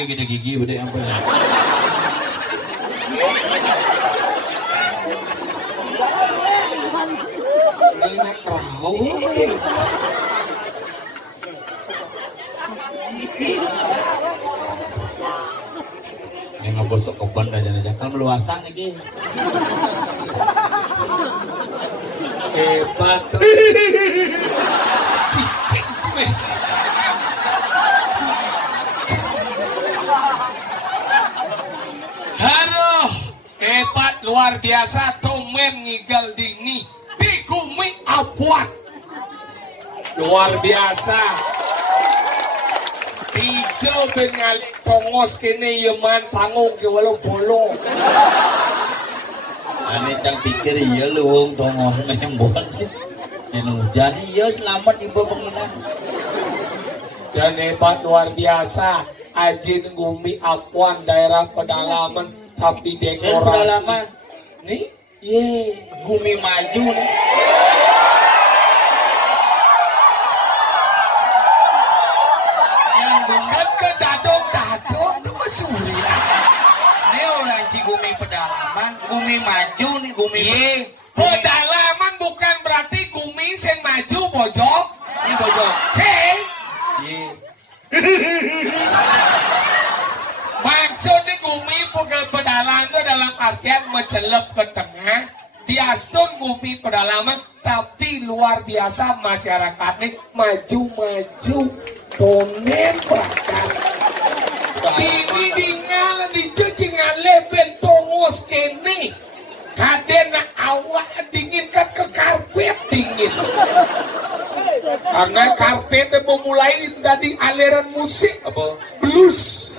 aja gede gigi udah apa ya. Enak rahu. Yang ngegosok keban aja kan meluasan lagi. Hebat. Cicing cuy. Haruh, hebat luar biasa tomen ngigal dini di Gumi Apuan. Luar biasa. Hijau bengali tongos kene yeman panggung ke walau bolo. Ane cang pikir iya lu tongos menyembon sih. Jadi iya selamat ibu penginan. Dan hebat luar biasa Ajin Gumi Apuan daerah pedalaman tapi dekorasi. Pedalaman. Nih, Ye, Gumi maju nih. kan ke dadong-dadong itu mesuri lah. Ini orang Cigumi pedalaman, Gumi maju nih, Gumi. Iya, pedalaman bukan berarti Gumi sing maju bojok. Ini bojok. Ceng. Iya. Maksudnya Gumi bukan pedalaman itu dalam artian mencelep ke tengah. Diastun Gumi pedalaman tapi luar biasa masyarakatnya maju-maju donen bakar. Ini dingal dicucingan leben tongos kene. Kadena awak dinginkan ke karpet dingin. Karena karpet memulai dari aliran musik Apa? blues.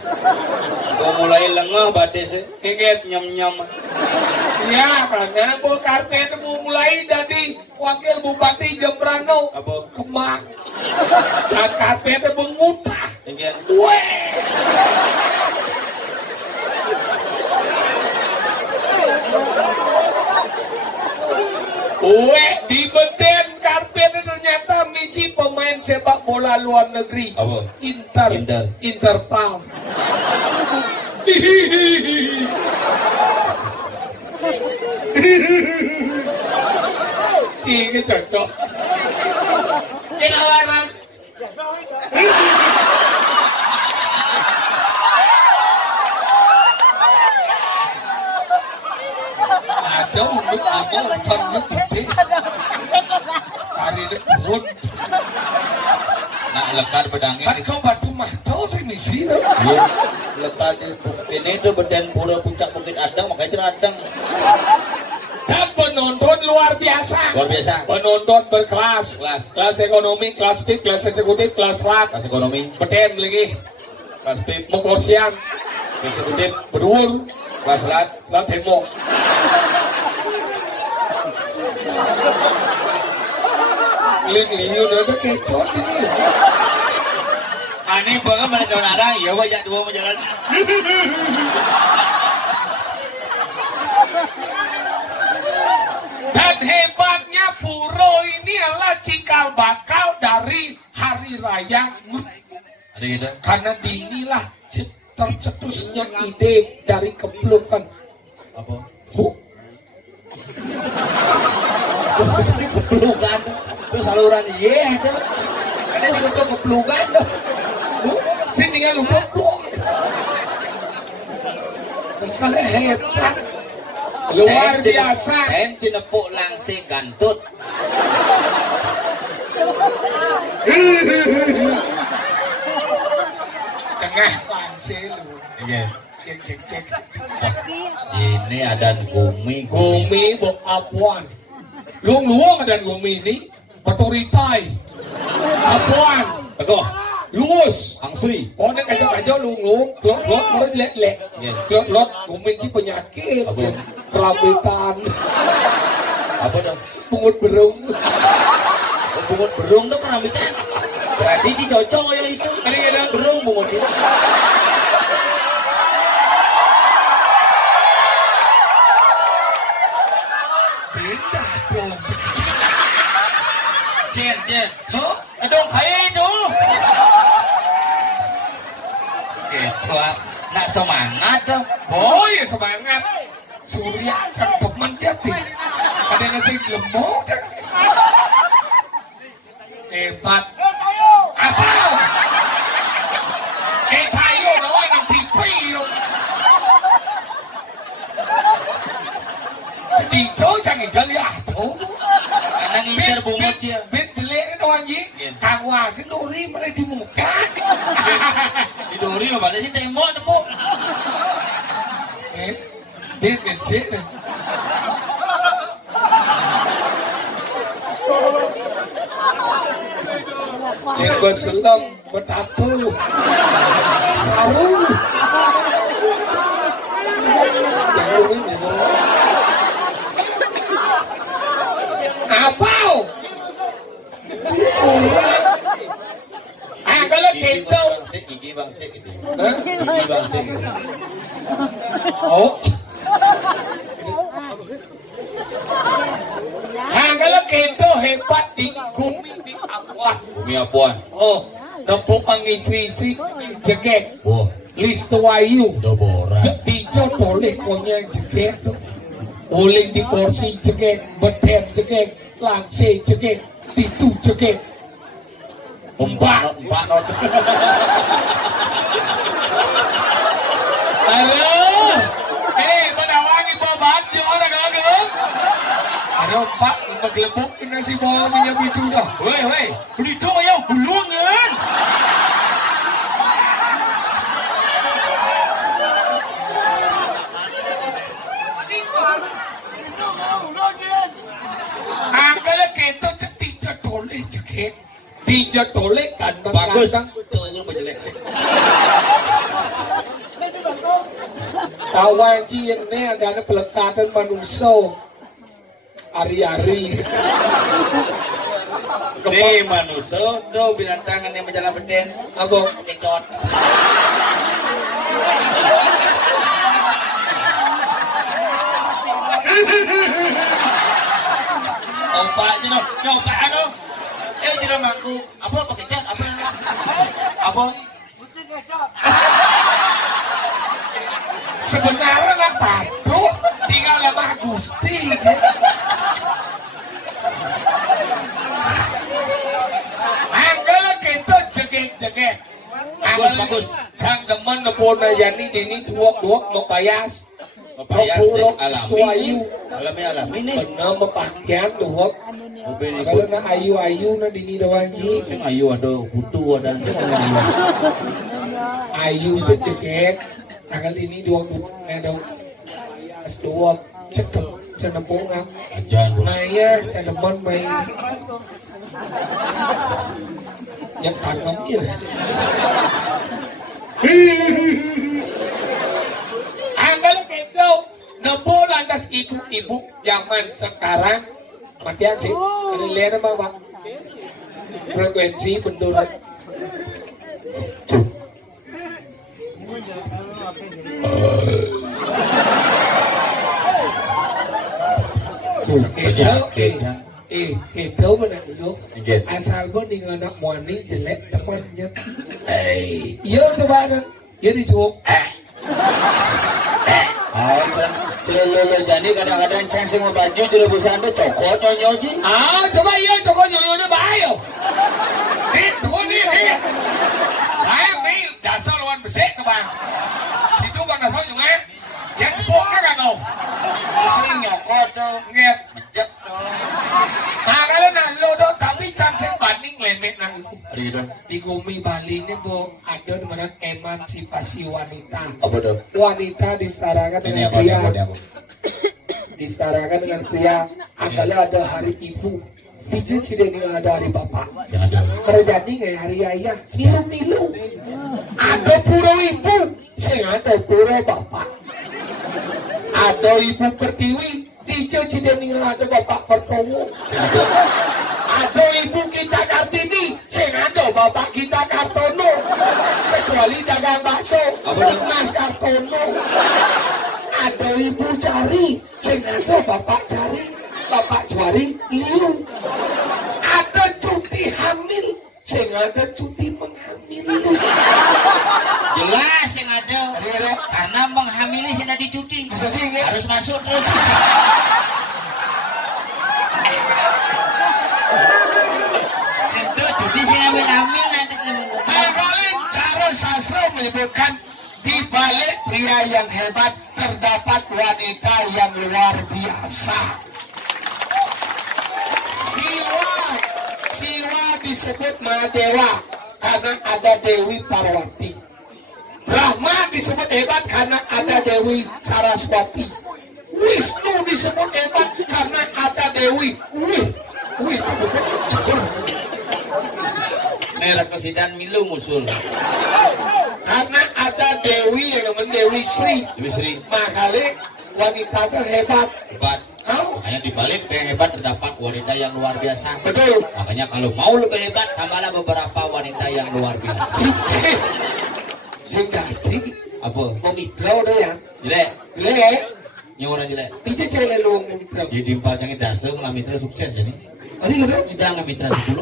Mau mulai lengah badai sih. Ingat Nyam-nyam. ya karena karpet memulai dari wakil bupati Jembrano Apa? Kemang. Dan karpet mengutah. Ingat. Weh. Weh di beden karpet ternyata misi pemain sepak bola luar negeri. Apa? Inter. Interpal. Ini cocok. Ini lawan man. Ada unduk ini urutannya gede. Tari ini urut. Nak lekar pedangnya. Kan kau batu mahto sih misi tuh. Iya. Lekar di ini tuh beden pura puncak Bukit Adang makanya itu Adang. Dan penonton luar biasa. Luar biasa. Penonton berkelas. Kelas Ekonomi, kelas PIP, kelas eksekutif, kelas LAT. kelas ekonomi, Beden lagi. kelas PIP, Mengkorsian. eksekutif, Berdua. kelas lat. Kelas demo. Liun ada kecot ini. Ani banget mana jalan arang, ya wajah dua mau jalan. Dan hebatnya Puro ini adalah cikal bakal dari hari raya Ngut. Ada gitu. Karena dinilah tercetusnya ide dari keplukan. Apa? Ini Keplukan. Terus saluran iya ada. Ada juga keplukan tuh. Sini ya lupa blok. Kalian hebat. Luar biasa. Cinepuk langsing gantut. Tengah langsing lu. Iya. Cek. Ini ada Gumi. Gumi Bok Apuan. Luang ada Gumi ini. Paturitai. Apuan. Teguh. Luus. Angsri. Oh, ini kacau-kacau lunglung. Klot, mereka lek-lek. Klot, Gumi ini penyakit. Apa? Kerabitan. Apa dong? Pungut berung. Bungut berung tuh kerambitan. Berarti ci cocok yang itu. Ini ada Berung bungut itu. beda dong. Jen. Tuh, adong kaya itu. Gitu. Wah, nak semangat dong. Oh ya semangat. Surya cangkeman dia tuh. Ada nasi gemuk. Hebat. Apa? Tayo nawa ng pipi yun. Di chỗ chẳng gali ato. Nang inter bumot siya. Bet jelek doang ji. Tawa si Dori malah di muka. Di Dori mah balik sih tembok tepuk. Bet becek. Yang berselang bertato sarung. Apa? Kalau gitu. Gigi bangsik gitu. Gigi bangsik gitu. Oh. Kalau gitu hebat di Gumi di Apuan. Bumi Apuan. Oh, nempuk ang istri-istri jeget. Wah, Listo Ayu. udah borak. Dijo boleh konya jeget. Uling di kursi jeget, betem jeget, lanse jeget, situ jeget. Empat not. Halo. Menawangi bawa baju orang agak. Ada empat maglebok nasi bawa minyak itu dah. Weh, berito ayaw gulungan. Angkala keto tiga tole jeget. Tiga tole kandang. Bagus. Tuh lu jelek sih. Kawan ji ini ada pelekatan manusia. Ari-ari. Nih manusia, do binatang yang berjalan beden. Apa? Kecot. Opak je no, opak ano. Tidak mampu. Apa kecot? Apa? Sebenarnya nggak patuh, tinggal lemah Gusti. Anggal kita jeget. Bagus. Cang demen nepona yani dini duok no payas. Payas alami. Alami nih. Bener mepakaian duok. Kalau na ayu na dini doang ji. Sing ayu ada butuh ada sing Ayu itu jeget. Tanggal ini dua dong. Dua cekep cenepung ngam. Jangan. Maya ceneman main. Yang tanam il. Anggal itu nempo lantas ibu-ibu zaman sekarang matian sih. Ada lihat apa pak? Frekuensi menurut. Itu benar itu. Asal pun dengan anak wani jelek temannya. Iya teman, iya disuruh. Celolo jadi kadang-kadang ceng semua baju jelebusan tuh cokot nyonyo ji. Coba iya cokot nyonyo nya bahaya. Nih. Saya nih dasar lawan besek ke bang. Itu bang dasar juga ya. Yang cepoknya kan kau. Sering nyokot tuh. Ngep. Mejek tuh. Nah kalau nalo dong tapi canseng banding lemek nang itu. Ada Di Gumi Bali ini bu ada dimana emansipasi wanita. apa tuh? Wanita disetarakan dengan pria. Disetarakan dengan pria. Akala ada hari ibu. Biji tidak ada hari bapak. Terjadi kayak hari ayah. Milu. Ada pura ibu. Saya ada pura bapak. Ada ibu pertiwi. Biji tidak ada bapak pertowo. Ada ibu kita Kartini. Saya ada bapak kita Kartono. Kecuali dagang bakso. Mas Kartono. Ada ibu cari. Saya ada bapak cari. Bapak cari liu. Ada cuti hamil. Saya ada cuti menghamil. Jelas yang ada Maksudnya harus masuk terus. Itu jadi saya ambil nanti. Paling cara sastra menyebutkan di balik pria yang hebat terdapat wanita yang luar biasa. Siwa disebut Mahadewa karena ada Dewi Parwati. Brahma disebut hebat karena ada Dewi Saraswati. Wisnu disebut hebat karena ada Dewi Merah kesidan milu musul. Karena ada Dewi yang namanya Dewi Sri. Dewi Sri. Makanya wanita itu hebat. Hebat. Oh. Makanya dibalik yang hebat terdapat wanita yang luar biasa. Betul. Makanya kalau mau lebih hebat, tambahlah beberapa wanita yang luar biasa. Jeng jadi Apa? mau miklau deh ya. Jelek. Jelek. Nyuruh jelek. Bisa cari lu mau miklau. Jadi timpal canggih dasar ngelah mitra sukses jadi. Ada gitu. Kita nggak mitra 10.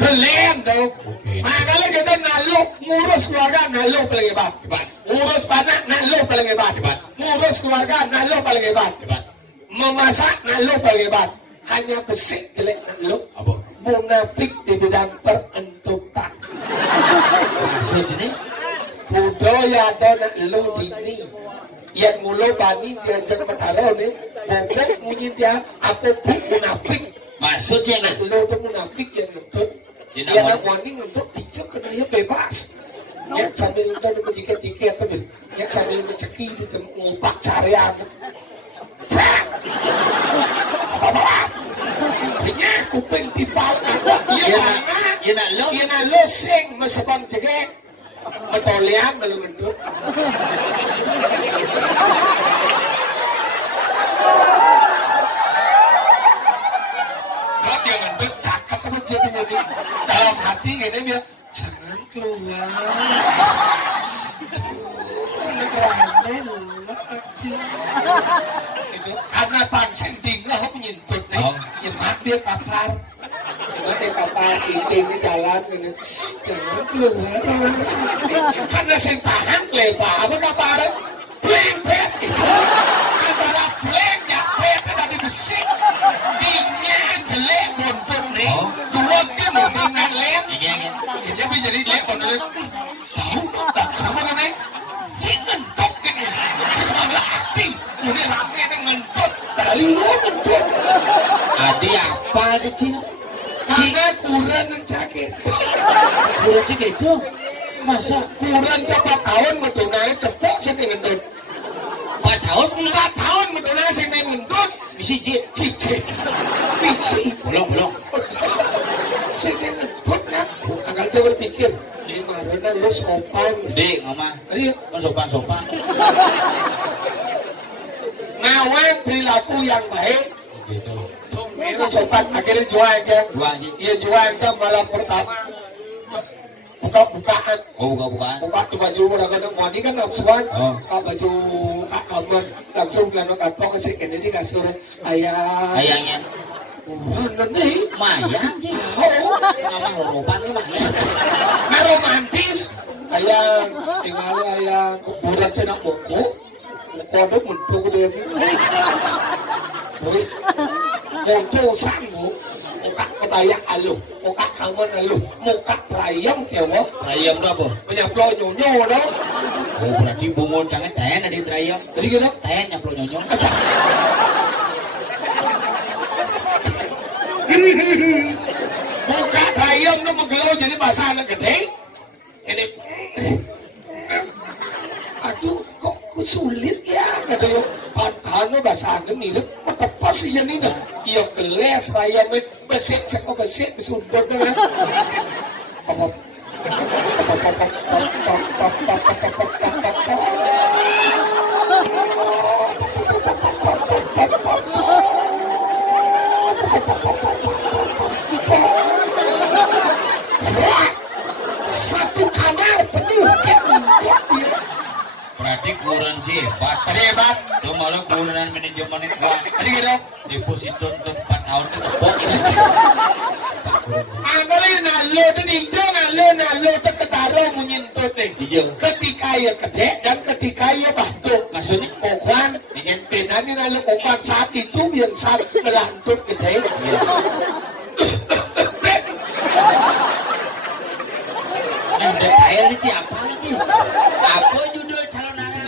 Kalian dong. Oke. Makanya kita naluk ngurus keluarga naluk paling hebat. Hebat. Ngurus anak naluk paling hebat. Hebat. Ngurus keluarga naluk paling hebat. Hebat. Memasak naluk paling hebat. Hanya besik jelek naluk. Apa? Munafik di bidang perentutan. Maksud ini? Budaya dan lu dini yang mulu bani diajar medalo nih bobek munyi dia aku bu munafik. Maksudnya kan? Lu tuh munafik yang untuk yang warning untuk dicek kena ya bebas. Yang sambil udah menjikit-jikit tuh yang sambil menceki itu ngupak carian. Punya kuping tipal ada Ya nak lo. Iya na lo sing masabang cegek matolian belum bentuk. Kalau dia bentuk cakep apa jadinya nih dalam hati gini dia jangan keluar. Itu karena pangsing tinggal menyentut nih, nyemat dia kapar. Nanti kapal iting di jalan ini jangan keluar karena saya tahan lebar apa kapal bleng pet antara bleng ya pet tadi besi dingnya jelek bonton nih dua tim dengan lem jadi jadi lem bonton tahu tak sama kan nih ngentok ini semangat aktif ini rame nih ngentok dari lu ngentok Adi apa sih Cina? Karena kurang yang sakit. Kurang cik itu? Masa? Kurang cepat tahun mentunai cepok sini ngentut. 4 tahun? 4 tahun mentunai sini ngentut. Misi cik? Cik. Misi. Belum. Sini ngentut kan? Akan saya berpikir. Ini marahnya lu sopan. Gede ngomong. Iya. Kan sopan. Ngawang perilaku yang baik. Gitu. Ini sopan akhirnya jual kan? Iya jual kan malam pertama. Buka-bukaan. Oh buka-bukaan. Buka tuh baju orang-orang mandi kan langsung. Oh. Baju kamar langsung kan kantong kasih kene kasur ayah. Ayangnya. Nanti Mayang sih. oh Ngomong horopan nih mayang. nah romantis ayah tinggal ayah kuburan cina buku kodok mentuk dia Muka sanggup, muka ketayak aluh, muka kaman aluh, muka perayam kewa. Trayam itu apa? Menyaplo nyonyo dong. Oh berarti bungon jangan tayan ada trayam. Jadi gitu. Tayan nyaplo nyonyo. Muka perayam itu menggelau jadi bahasa anak gede. Ini, aduh kok sulit ya, kata yo. Padahal bahasa anak mirip, apa sih yang ini? Iya keles rayam besek seko besek disundut dengan. Apa? Satu kamar penuh Berarti kurang cepat. hebat. Itu malah kurang manajemen itu. Tadi gitu. Deposito untuk 4 tahun itu cepok. Ambil nalo itu ninjo nalo itu ketaro menyentut nih. Iya. Ketika ia kedek dan ketika ia batu. dengan lekokan saat itu yang saat melantut gitu. Nah, detail ini apa sih? Apa judul calon anak?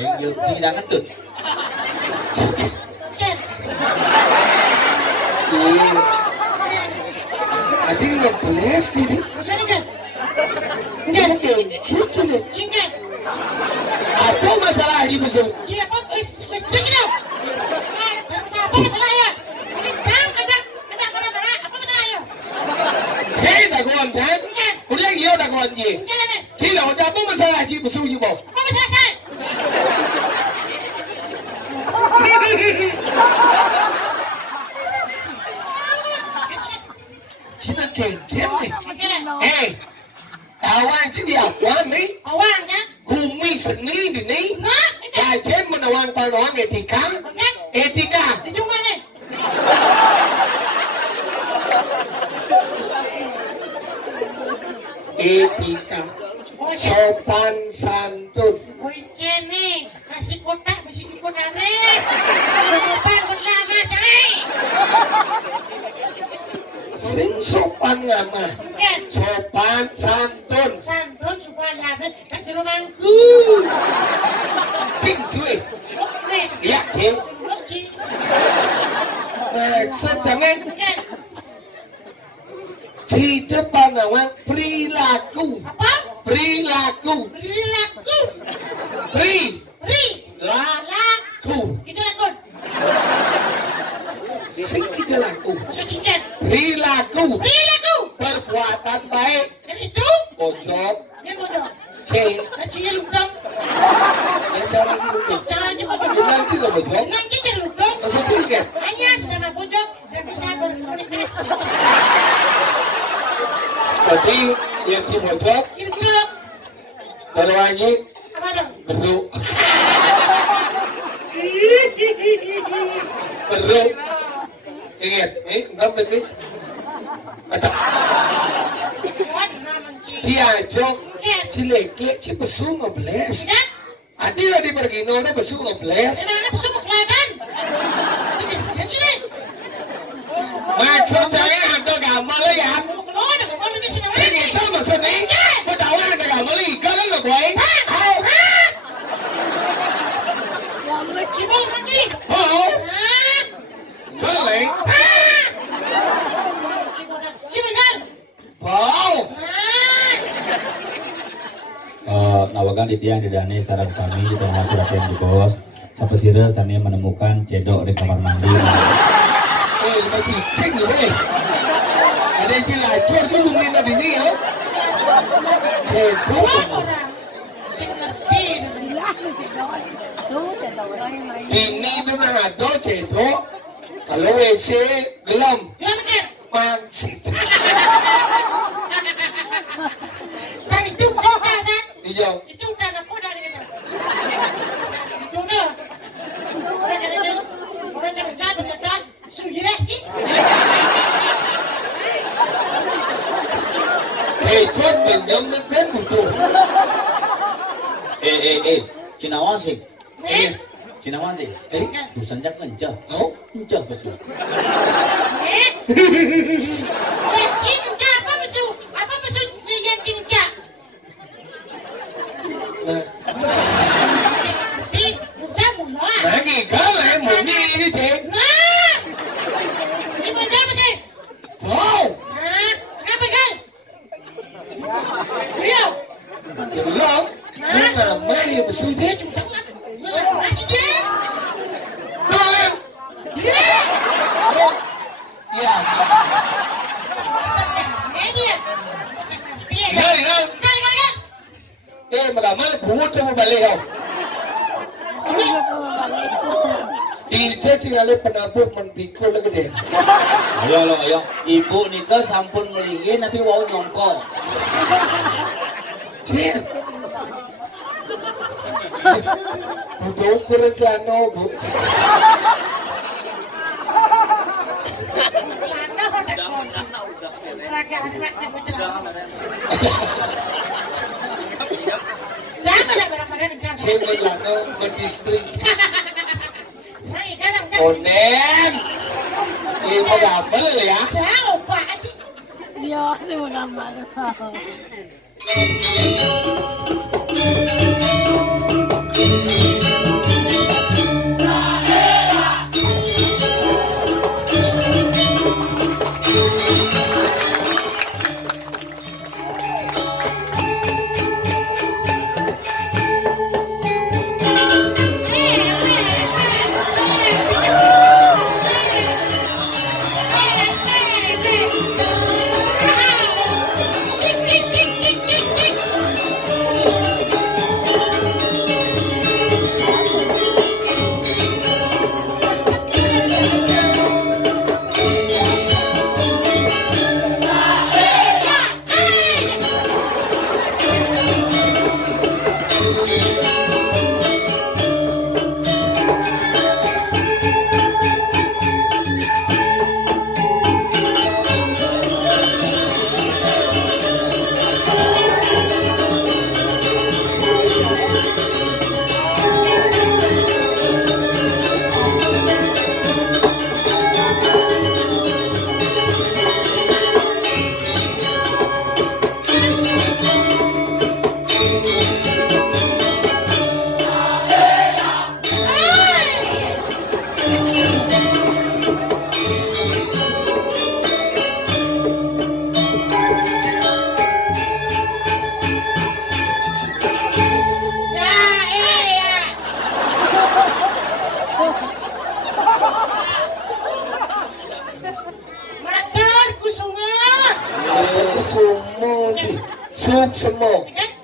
Ayo, sidangan tuh. Ada yang beles sini. Apa masalah ini musuh? Cek tak kawan cek. Udah dia tak kawan je. Cek dah apa masalah sih musuh je bau. Cina kengkeng ni. Awan sih dia awan ni. Kumi seni di ni. Kajian menawan pahlawan etika. Etika. Sopan santun. Kasih kotak, mesti dikotaris. Sopan berlama cari. Sing sopan ngama. Sopan santun. Santun supaya kan di rumahku. Ting cuy. Ya cing. Maksud jangan. Di depan nama perilaku. Apa? Perilaku. Perilaku. Perilaku. Itu lakon. Sing kita laku. Masuk tiket. Perilaku. Perilaku. Perbuatan baik. Itu. Pojok. Yang bodoh. C. Kacinya lubang. Yang cara di lubang. Caranya bodoh. Jangan di pojok. Nanti jadi lubang. Masuk tiket. Hanya sesama pojok yang bisa berkomunikasi. Jadi yang di pojok. Kira-kira. Baru lagi. Apa dong? Beruk. Beruk. Ingat. Enggak betul. Ada. Ciajok. Cilekek. Cipesu ngebles. Adi lah di Pergino. Ada pesu ngebles. Emang ada pesuk kelihatan? Maksud saya ada gambar ya. Cik itu maksud ni. Bertawa ada gambar ikan kan nggak boleh. Oh. Boleh. Wow. Nawagan itiang didani sarang sami di tengah surapan di bos. Sampai sira sami menemukan cedok di kamar mandi. Macam cik ni boleh. Ada cik lacur tu belum minta bini ya. Cedok. Bini memang ada cedok. Kalau WC gelam. Mansit. Cari tu saya san. Iya. Itu udah aku dari itu. Itu udah. Orang jangan jatuh sugih ni. Cun minum dan butuh. Cinawan sih. Cinawan sih. Busanjak mencah. Oh, Mencah besul. Cinta apa musuh? Apa musuh dia cinta? Cinta mula. lagi kalau muni ini cik. Nah, ini benda apa sih? Wow. Kenapa kan? Dia. Belum. Nama yang besul dia. Cinta apa? Macam dia. Belum. Ya. Bagaimana buat coba balik kau? Di cacing ale penabur mendikul lagi deh. Ayo. Ibu nikah sampun melingin tapi wau nyongko. Cik. Budo kurang kelano bu. Saya melano mendistrik. Onen. Lima double ya. Jauh Pak. Iya, sih mau gambar.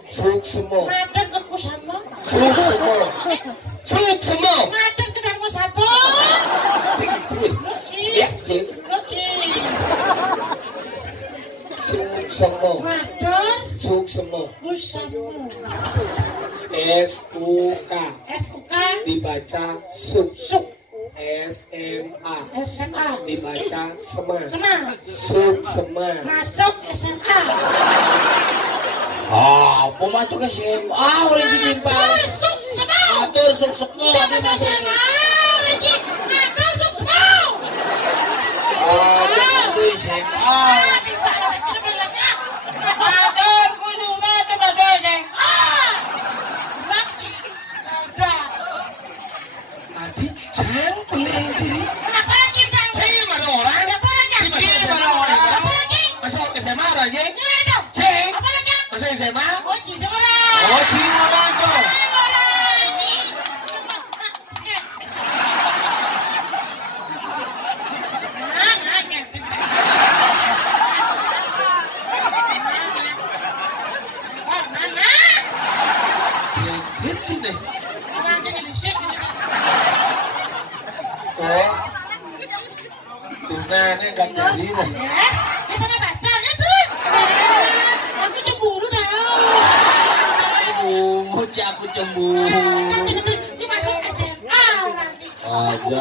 Suksmo. Madan ke kusama. Suksmo. Suksmo. Madan ke darmo sabo. Cing. Loki. Ya, cing. Loki. Suksmo. Madan. Suksmo. Kusama. S-U-K. S-U-K. Dibaca suk. Suk. S-M-A. SMA. Dibaca sema. Sema. Suksma. Masuk SMA. Ah, masuk ke SMA orang Cikimpal. Masuk SMA. Atur sok-sokno Masuk masuk. SMA. Masuk SMA. Atur SMA. Atur kusuma tu masuk SMA. Adik, jangan peling jadi. Kenapa lagi? Cing, mana orang? Kenapa lagi? Cing, mana orang? Kenapa lagi? Masuk SMA orang ya? Gimana dong? Cing, Apa lagi? masuk SMA? Oh, cinta orang. Oh, Cina orang kau. Kecil deh. Oh, tunannya nggak jadi deh. Aku cemburu. Aja.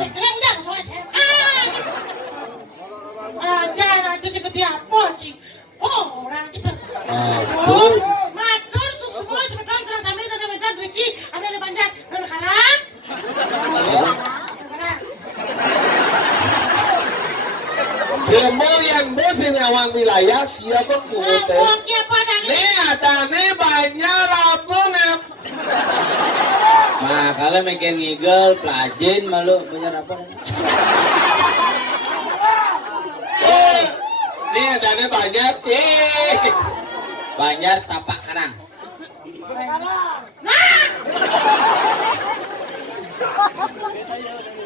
Jemo yang bosin awang wilayah siapa kuote? Nih ada nih banyak lapungan. Nah, kalau makin ngigel, pelajin malu banyak apa? Oh, nih ada nih banyak. Banyak tapak karang.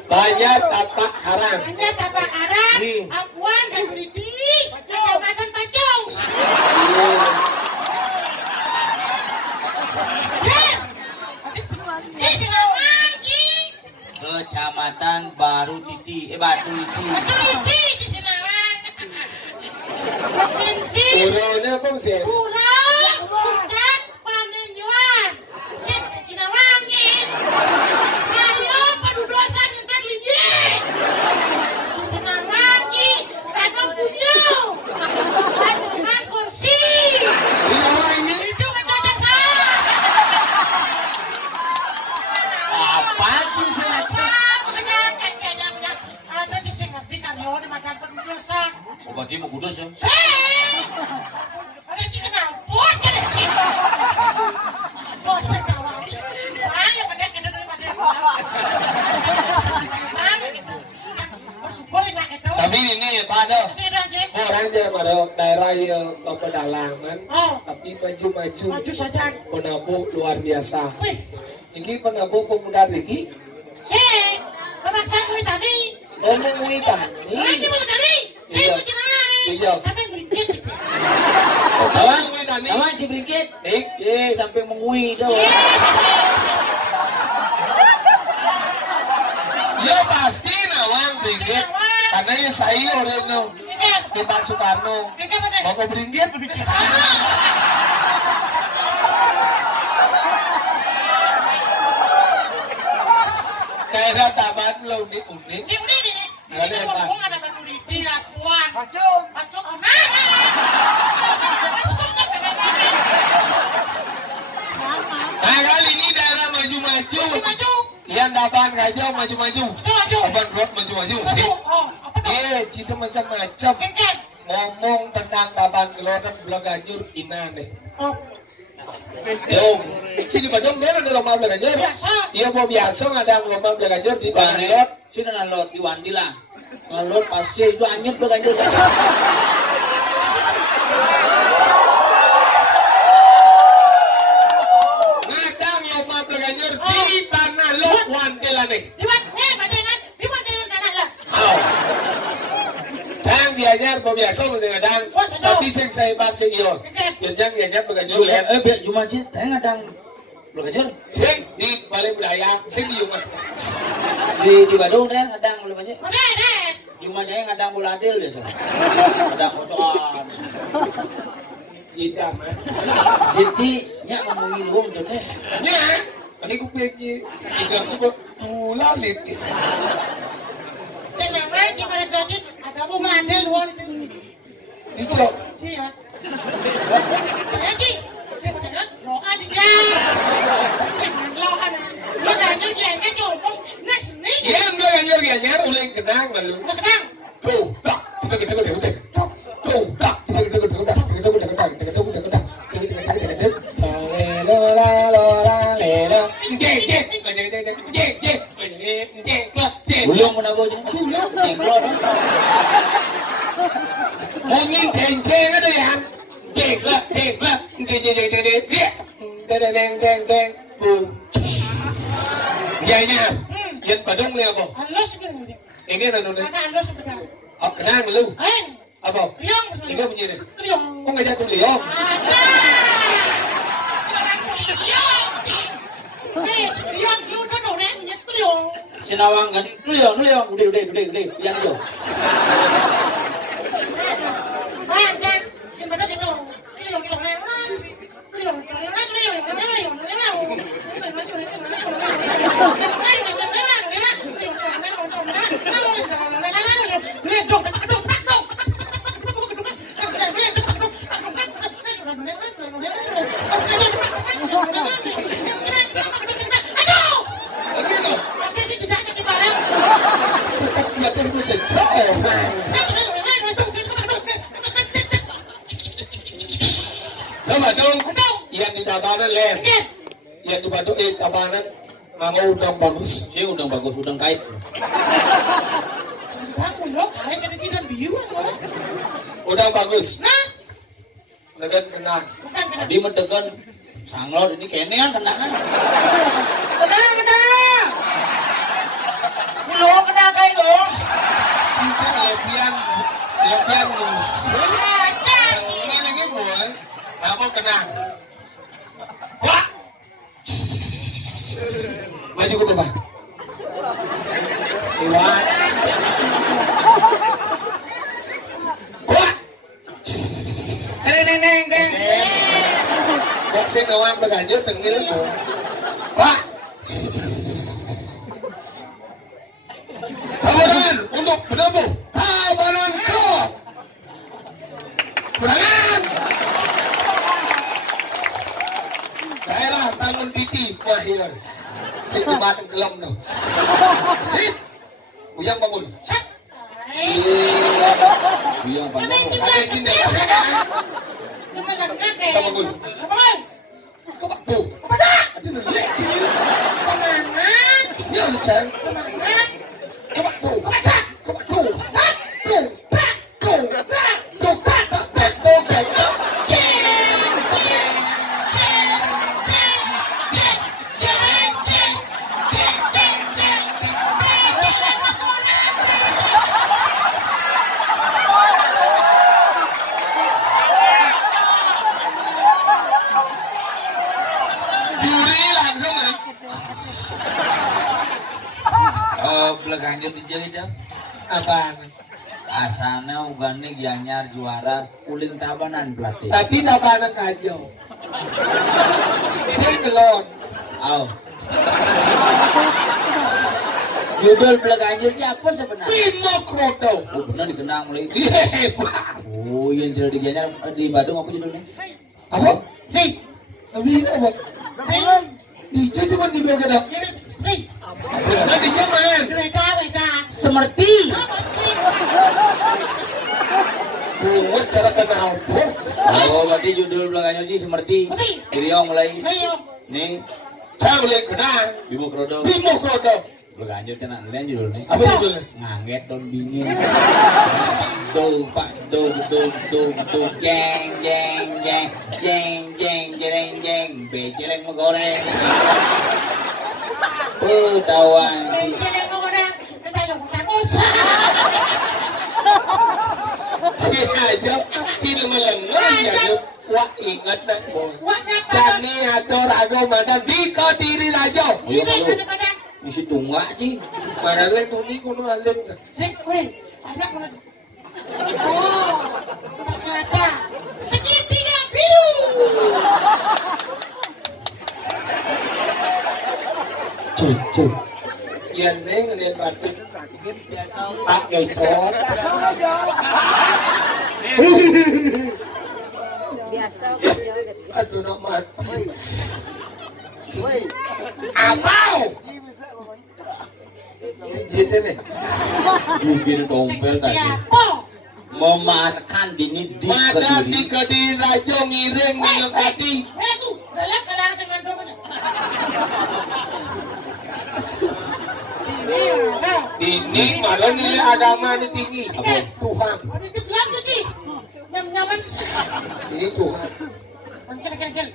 Banyak tapak karang. Hanya tapak karang, Apuan dan Bridi, Kecamatan Pacung. Kecamatan Baru Titi, Batu Titi. Provinsi Uronya apa sih? Purau, Puncak, Pamenjuan, Cinawangi, Mario, Padudosan, Empat Ligi, Cinawangi, Tanah Punyau, Tanah Kursi, Di bawah ini itu kecamatan saya. Apa sih sengaja? masak. Oh, berarti mau kudus ya? Ada chicken ampun kan ya? Bosan tawa. Ayo pada kita daripada. Mana kita? Bersyukur ya kita. Tapi ini ya Pak dah. Ini lagi. Orangnya pada daerah yang ke pedalaman, Oh, tapi maju-maju. maju saja. Penabuh luar biasa. Wih, Ini penabuh pemuda Riki. pemaksa gue tadi. Ngomong wita. Lagi mau tadi. Saya mau jalan. Iya. Sampai berikit. Awang wita nih. Awang cibrikit. Nik. Sampai mengui dah. Ya pasti nawang bringgit. Karena ya saya orang no. Di Pak Soekarno. Mau ke bringgit? Daerah taman lo unik. Ini udah nih. Ini ngomong ada batu di lapuan. Pacung mana? Nah kali ini daerah maju-maju. Maju. Yang dapan kajau maju-maju. Maju. Open road maju-maju. Oh, apa tuh? Cerita macam-macam. Kencan. Ngomong tentang dapan keluaran Belah Ganjur ina deh. Oh, Dong. Sini badong dia ada lomba Belah Ganjur. biasa. Iya mau biasa ada lomba Belah Ganjur di Bukan Bangalot. sini nalot di Wandila. Nalot pasti itu anyep tuh kan juga. Ngadang lomba Belah Ganjur di Tanah Lot Wandela nih. Di tanah lah. Jangan diajar mau biasa mau ngadang. Tapi saya baca iyo. Yang Belah Ganjur lihat. Biar cuma sih, saya ngadang belajar Sing di Balai Budaya, sing di rumah. di Bandung kan ngadang belajar. Udah. Cuma saya ngadang bola adil biasa. Ngadang kotoran. Kita mah. Jadi nya mau minum tuh deh. Nya, ini ku pergi. Juga sebut pulalit. Kenapa gimana lagi? Ada mau melandel luar itu. Itu. Iya. Saya sih. Saya benar doa di dia. Jangan doa na. Lo ganjur dia kan ngomong nas nih. Yang Belah Ganjur ulai kenang malu. Udah kenang. Tuh, tak. Kita. Tuh, tak. Belum menabo je. Tinggal. Ngin ceng ada yang. Cek lah. Deng. Boom. Iya. Yang padong le apa? Halus kan. Ini anu nih. Ada halus betul. Apa kenang lu? Apa? Riang. Ini punya deh. Riang. Kok ngajak tuh liong? Ada. Riang lu udah doreng nyet riang. Sinawang kan. Liang. Udah. Yang itu. Kan. Gimana sih lu? Riang. Begitu. Ada sih jejaknya di barang. Betul cecok. Nama dong. Yang di Tabanan ler. Yang di Bandung di Tabanan. Mama udang bagus. Saya udang bagus, udang kait. Udang bagus. Nah, Dengan kenang. bukan kena. Tadi mentekan sanglot ini kene kan kena kan. Kena. Kulo kena kae lo. Cincin lebihan lus. Ini lagi boy. Kamu kenang. Wah. Maju ke depan. Wah. Wah. Neng. Kok saya ngawang berganjur tengil lu. Wah. Tabanan untuk penabuh. Tabanan kau. Berangan. Daerah Tangun Titi Mahir. Saya di Batang Kelam no. Ujang bangun. Set. Iya. iya apa? Ada jendela. Nama lengkap kayak. Kita bangun. Bangun. Kok tuh? Apa dah? Ada lelek sini. Semangat. Ya, Cang. Semangat. Kok tuh? Apa dah? Kok tuh? Tak. Tuh. Tak. Tuh. Tak. Tuh, tak, tak, tak, tuh, tak, tak. Ceng. Ceng. Ceng. Ceng. Ceng. Ceng. Ceng. Ceng. Ceng. Ceng. Juri langsung kan? Belakanjut di jadi dah. Apaan? Asana ugane gianyar juara uling tabanan pelatih. Tapi apaan kacau? Celon. Aw. Judul belakanjutnya apa sebenarnya? Bimo Kroto. Oh benar dikenang mulai itu. Hebat. Oh yang cerita di gianyar di Badung apa judulnya? Apa? Nih. Tapi ini apa? Nih. DJ cuma di bawah kita. Nih. Nanti nyaman. Weda. Semerti. Buat cara kenal bro. Oh berarti judul belakanjut sih Semerti. Kiriong mulai. Nih Saya boleh kenal. Bimo Krodo. Bimo Kroto. Belakanjut cenah lain judulnya. Apa judulnya? Nganget don dingin. Tuh pak tuh jeng jeng jeng jeng jeng jeng jeng beceleng menggoreng. Tawan sih. Jadi mau orang kita yang tak usah. Si aja, si melengah ya. Wah ingat nak boy. Jani ado mana di Kediri Rajo. Ayo malu. Isi tunggak sih. Mana lek tuni kuno alen. Sik, weh, ada mana? Oh, ternyata segitiga biru. Cuy. Yan neng ne batik. Pakai cot. Biasa kerja gitu. Aduh nak mati. Apau? Jadi nih. Bikin tompel tadi. Siapa? Memakan dini di Mana di Kediri. Kediri Rajo ngiring minum hati. Tuh, dalam kelar dengan doanya. Ini malah nilai agama ini tinggi. Apa? Tuhan. Ada di belakang sih. Nyam-nyaman. Ini Tuhan. Mangkel-mangkel.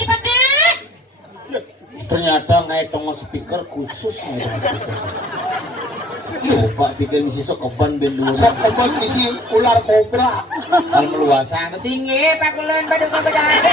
Cepat deh. Ternyata ngai tonggo speaker khusus ngai tonggo speaker. Coba pikir misi sok keban ben dua. Sok kebun isi ular kobra. Al meluasan. Singgih, Pak Kulon, pada kau berada.